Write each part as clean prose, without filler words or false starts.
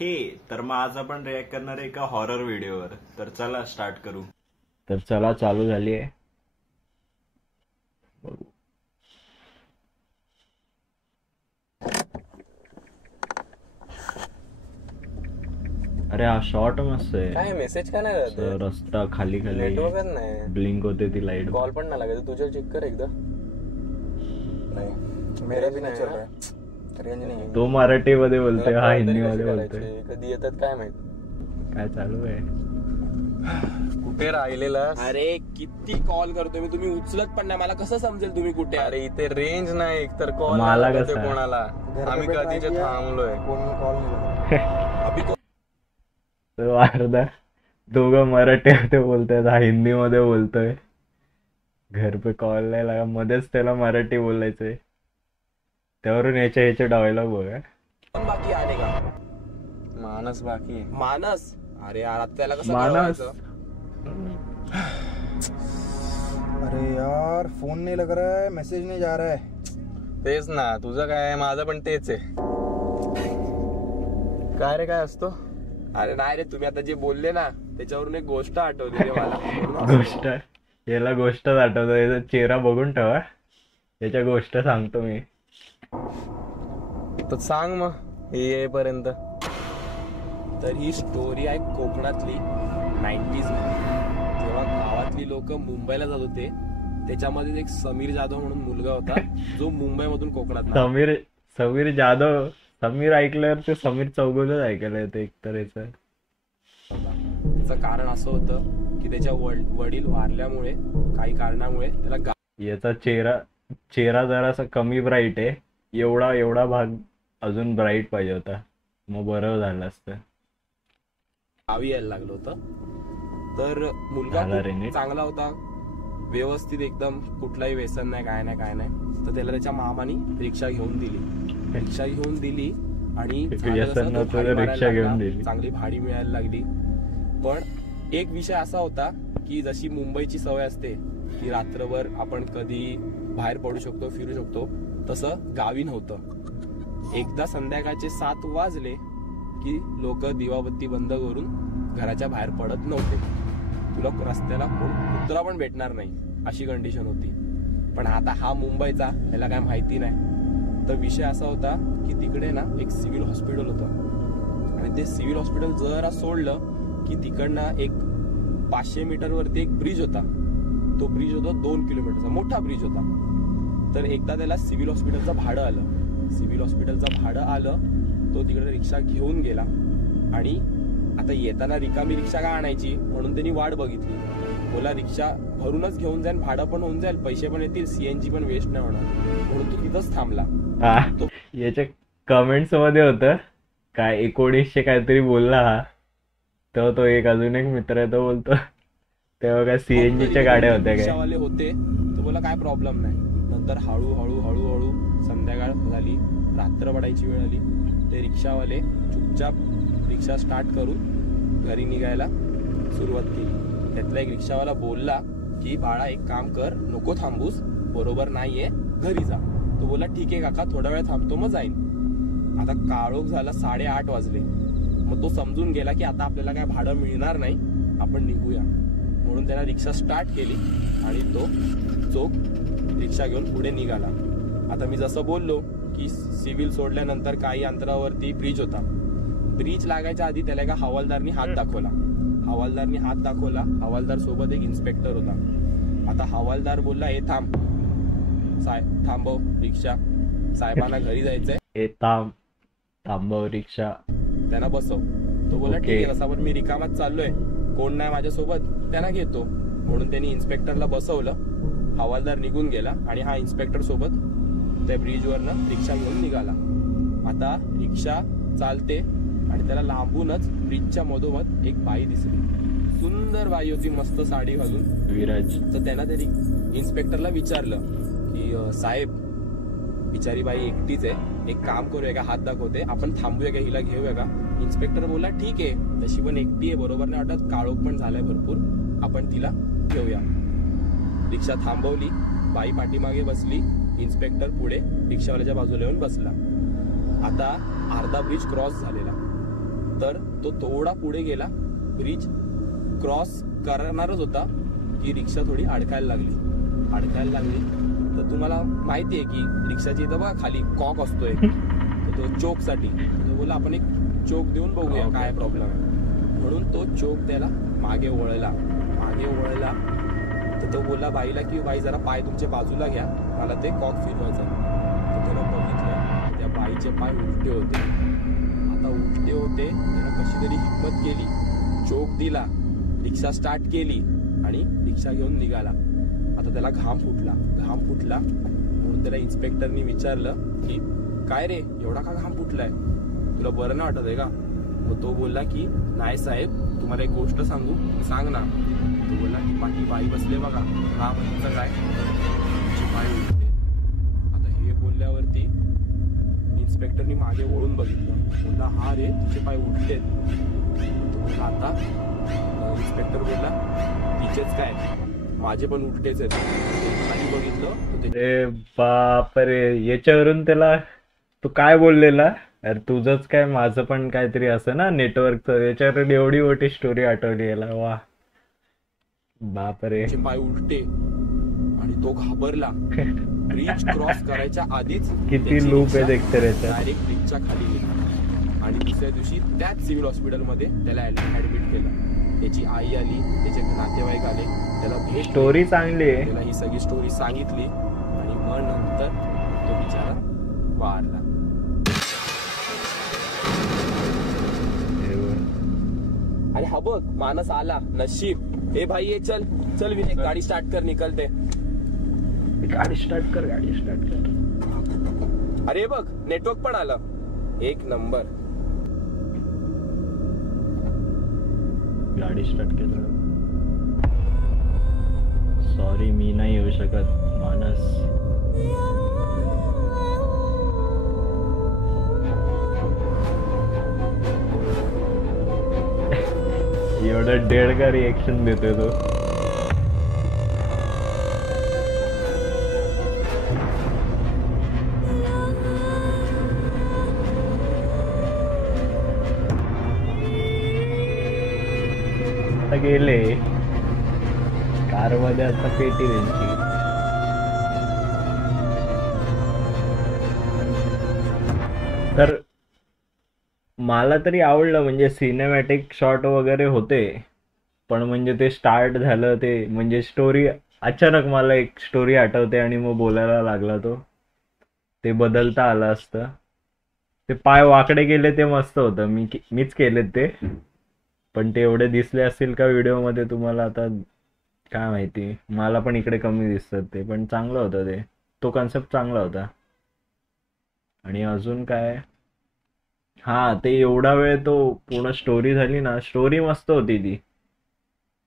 हे तर मग आज आपण रिॲक्ट करणार आहे एका हॉरर व्हिडिओवर. तर चला स्टार्ट करू. तर चला चालू झाली आहे. अरे हा शॉर्ट मस्त आहे. काय मेसेज का नाही जाते? रस्ता खाली खाली नेटवर्कच नाही, ब्लिंक होते ती लाईट. कॉल पण नाही लागत. तुझ्या चेक कर एकदा. नाही मेरा भी नाही चल रहा है. रेंज नाही. तो मराठी मध्ये बोलतोय, हा हिंदी मध्ये बोलतोय. कधी येतात काय माहित. काय चालू आहे? कुठे राहिलेला? अरे किती कॉल करतोय मी, तुम्ही उचलत पण नाही. मला कसं समजेल तुम्ही कुठे? अरे इथे रेंज नाही, एक तर कॉल मला लागतोय कसा? कोणाला. आम्ही कधीचे थांबलोय. तो अर्धा दोघं मराठी मध्ये बोलतायत, हा हिंदी मध्ये बोलतोय. घर पे कॉल नाही लागा, मध्येच त्याला मराठी बोलायचंय. त्यावरून याच्या डायलॉग बघा. पण बाकी आले का? मानस बाकी. मानस? अरे यार आता त्याला कसं मानस? कळवायचं? अरे यार फोन नहीं लग रहा है, मैसेज नहीं जा रहा है. तेच ना, तुझं काय माझं पण तेच आहे. काय रे काय असतो? अरे नाही रे, तुम्ही आता जे बोलले ना त्याच्यावरून एक गोष्ट आठवली रे मला. गोष्ट? याला गोष्टच आठवतो. याचा चेहरा बघून ठेवा, याच्या गोष्ट सांगतो मी. तर सांग मग येईपर्यंत. तर ही स्टोरी आहे कोकणातली 90s मध्ये, जेव्हा गावातली लोक मुंबईला जात होते. त्याच्यामध्ये एक समीर जाधव म्हणून मुलगा होता जो मुंबईमधून कोकणात आला. समीर जाधव. समीर ऐकल्यावर ते समीर चौगुलेच ऐकायला येते एकतर. त्याचं कारण असं होतं की त्याच्या वडील वारल्यामुळे काही कारणामुळे त्याला याचा चेहरा जरासा कमी ब्राईट आहे. एवढा भाग अजून ब्राईट पाहिजे होता, मग बरं झालं असतं. गावी यायला लागलं होतं. तर मुलगा खूप चांगला होता, व्यवस्थित एकदम, कुठलाही व्यसन नाही, काय नाही. तर त्याला त्याच्या मामानी रिक्षा घेऊन दिली आणि रिक्षा घेऊन दिली. चांगली भाडी मिळायला लागली. पण एक विषय असा होता की जशी मुंबईची सवय असते की रात्रभर आपण कधी बाहेर पडू शकतो, फिरू शकतो, तसं गावी नव्हतं. एकदा संध्याकाळचे 7 वाजले की लोक दिवाबत्ती बंद करून घराच्या बाहेर पडत नव्हते. तुला रस्त्याला कोण कुत्रा पण भेटणार नाही अशी कंडिशन होती. पण आता हा मुंबईचा, याला काय माहिती नाही. तर विषय असा होता की तिकडे ना एक सिव्हिल हॉस्पिटल होतं आणि ते सिव्हिल हॉस्पिटल जरा सोडलं की तिकडनं एक 500 मीटरवरती एक ब्रिज होता. तो ब्रिज होता 2 किलोमीटरचा, मोठा ब्रिज होता. तर एकदा त्याला सिव्हिल हॉस्पिटलचं भाडं आलं. तो तिकडे रिक्षा घेऊन गेला आणि आता येताना रिकामी रिक्षा का आणायची म्हणून त्यांनी वाट बघितली. बोला रिक्षा भरूनच घेऊन जाईल, भाडं पण होऊन जाईल, पैसे पण येतील, सीएनजी पण वेस्ट नाही होणार, म्हणून तो तिथंच थांबला. याच्या कमेंट्स मध्ये होतं काय 1900 काहीतरी बोलला हा. तेव्हा तो अजून एक मित्र आहे, तो बोलतो तेव्हा काय सीएनजीच्या गाड्या होत्या काय. रिक्षावाले होते, तो बोला काय प्रॉब्लेम नाही. नंतर हळूहळू संध्याकाळ झाली, रात्र पडायची वेळ आली. ते रिक्षावाले चुपचाप रिक्षा स्टार्ट करून घरी निघायला सुरुवात केली. त्यातला एक रिक्षावाला बोलला की बाळा एक काम कर, नको थांबूस, बरोबर नाहीये, घरी जा. तो बोला ठीक आहे काका, थोडा वेळ थांबतो, मग जाईन. आता काळोख झाला, 8:30 वाजले. मग तो समजून गेला की आता आपल्याला काय भाडं मिळणार नाही, आपण निघूया. म्हणून त्याला रिक्षा स्टार्ट केली आणि तो चोख रिक्षा घेऊन पुढे निघाला. आता मी जसं बोललो की सिव्हिल सोडल्यानंतर काही अंतरावरती ब्रिज होता. ब्रिज लागायच्या आधी त्याला एका हवालदारनी हात दाखवला. हवालदार सोबत एक इन्स्पेक्टर होता. आता हवालदार बोलला हे थांबव रिक्षा, साहेबांना घरी जायचंय, थांबव रिक्षा, त्यांना बसव. तो बोला ठीक आहे, तसा पण मी रिकामाच चाललोय, कोण नाही माझ्यासोबत, त्यांना घेतो. म्हणून त्यांनी इन्स्पेक्टरला बसवलं. हवालदार निघून गेला आणि हा इन्स्पेक्टर सोबत त्या ब्रिजवरनं रिक्षा घेऊन निघाला. आता रिक्षा चालते आणि त्याला लांबूनच ब्रिजच्या मधोमध एक बाई दिसली. सुंदर बाई होती, मस्त साडी घालून, विराज. तर त्यांना तरी इन्स्पेक्टरला विचारलं की साहेब, बिचारी बाई एकटीच आहे, एक काम करूया का, हात दाखवते, आपण थांबूया का, हिला घेऊया का. इन्स्पेक्टर बोला ठीक आहे, तशी पण एकटी आहे, बरोबर नाही वाटत, काळोख पण झालाय भरपूर, आपण तिला घेऊया. रिक्षा थांबवली, बाई पाठीमागे बसली, इन्स्पेक्टर पुढे रिक्षावाल्याच्या बाजूला येऊन बसला. आता अर्धा ब्रिज क्रॉस झालेला. तर तो थोडा पुढे गेला, ब्रिज क्रॉस करणारच होता की रिक्षा थोडी अडकायला लागली. तर तुम्हाला माहिती आहे की रिक्षाची इथं बघा खाली कॉक असतोय, तर तो चोक साठी तो बोला आपण एक चोक देऊन बघूया काय प्रॉब्लेम आहे. म्हणून तो चोक त्याला मागे वळला. तर तो बोलला बाईला की बाई जरा पाय तुमचे बाजूला घ्या, मला ते कॉक फिरवायचं. तर त्याला बघितलं त्या बाईचे पाय उलटे होते. त्यानं कशी तरी हिंमत केली, चोक दिला, रिक्षा स्टार्ट केली आणि रिक्षा घेऊन निघाला. आता त्याला घाम फुटला म्हणून त्याला इन्स्पेक्टरनी विचारलं की काय रे एवढा का घाम फुटलाय, तुला बरं नाही वाटत आहे का? मग तो बोलला की नाही साहेब, तुम्हाला एक गोष्ट सांगू, सांग ना. तो बोलला की पाठी बाई बसले बघा, हा म्हणजे काय, तुमचे पाय उलटे. आता हे बोलल्यावरती इन्स्पेक्टरनी मागे वळून बघितलं, बोलला हा रे तुझे पाय उलटेत. तो बोलला आता इन्स्पेक्टर बोलला तिचेच काय, माझे पण उलटेच आहेत. खाली बघितलं तर अरे बापरे, याच्यावरून त्याला तू काय बोललेला? अरे तुझंच काय माझं पण काहीतरी असं ना नेटवर्कचं, याच्यावरून एवढी मोठी स्टोरी आठवली याला. वा बापरे. त्याचे पाय उलटे आणि तो घाबरला. ब्रिज क्रॉस करायच्या आधीच किती लूप आहे एकतर याच्यात. डायरेक्ट ब्रिजच्या खाली गेला आणि दुसऱ्या दिवशी त्याच सिव्हिल हॉस्पिटलमध्ये त्याला ऍडमिट केलं. त्याची आई आली, त्याचे नातेवाईक आले, त्याला भेट स्टोरी चांगली आहे. त्याला ही सगळी स्टोरी सांगितली आणि मग नंतर तो बिचारा वारला. आणि हा बघ मानस आला, नशीब. हे भाई ये चल विवेक, गाडी स्टार्ट कर, निकलते. गाडी स्टार्ट कर. अरे बघ नेटवर्क पण आलं, एक नंबर. गाडी स्टार्ट केलं. सॉरी मी नाही येऊ शकत मानस. एवढं डेड का रिएक्शन देतोय तो. आता गेले कार मध्ये, आता पेटी त्यांची. तर मला तरी आवडलं, म्हणजे सिनेमॅटिक शॉट वगैरे होते, पण म्हणजे ते स्टार्ट झालं ते म्हणजे स्टोरी, अचानक मला एक स्टोरी आठवते आणि मग बोलायला लागला तो. ते बदलता आलं असतं. ते पाय वाकडे गेले ते मस्त होतं, मीच केलेत ते, पण ते एवढे दिसले असतील का व्हिडिओमध्ये तुम्हाला आता काय माहिती. मला पण इकडे कमी दिसतात ते, पण चांगलं होतं ते. तो कन्सेप्ट चांगला होता. आणि अजून काय, हा ते एवढा वेळ तो पूर्ण स्टोरी झाली ना, स्टोरी मस्त होती ती,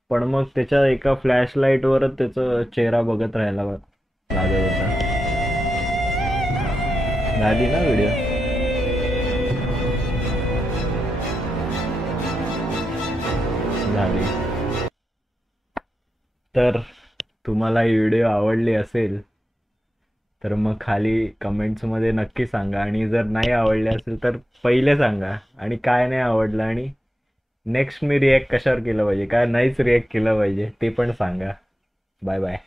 पण मग त्याच्या एका फ्लॅश लाईट वरच त्याचा चेहरा बघत राहायला लागत होता. झाली ना व्हिडिओ. झाली. तर तुम्हाला ही व्हिडिओ आवडली असेल तर मग खाली कमेंट्समध्ये नक्की सांगा, आणि जर नाही आवडले असेल तर पहिले सांगा, आणि काय नाही आवडलं आणि नेक्स्ट मी रिॲक्ट कशावर केलं पाहिजे, काय नाहीच रिॲक्ट केलं पाहिजे ते पण सांगा. Bye bye.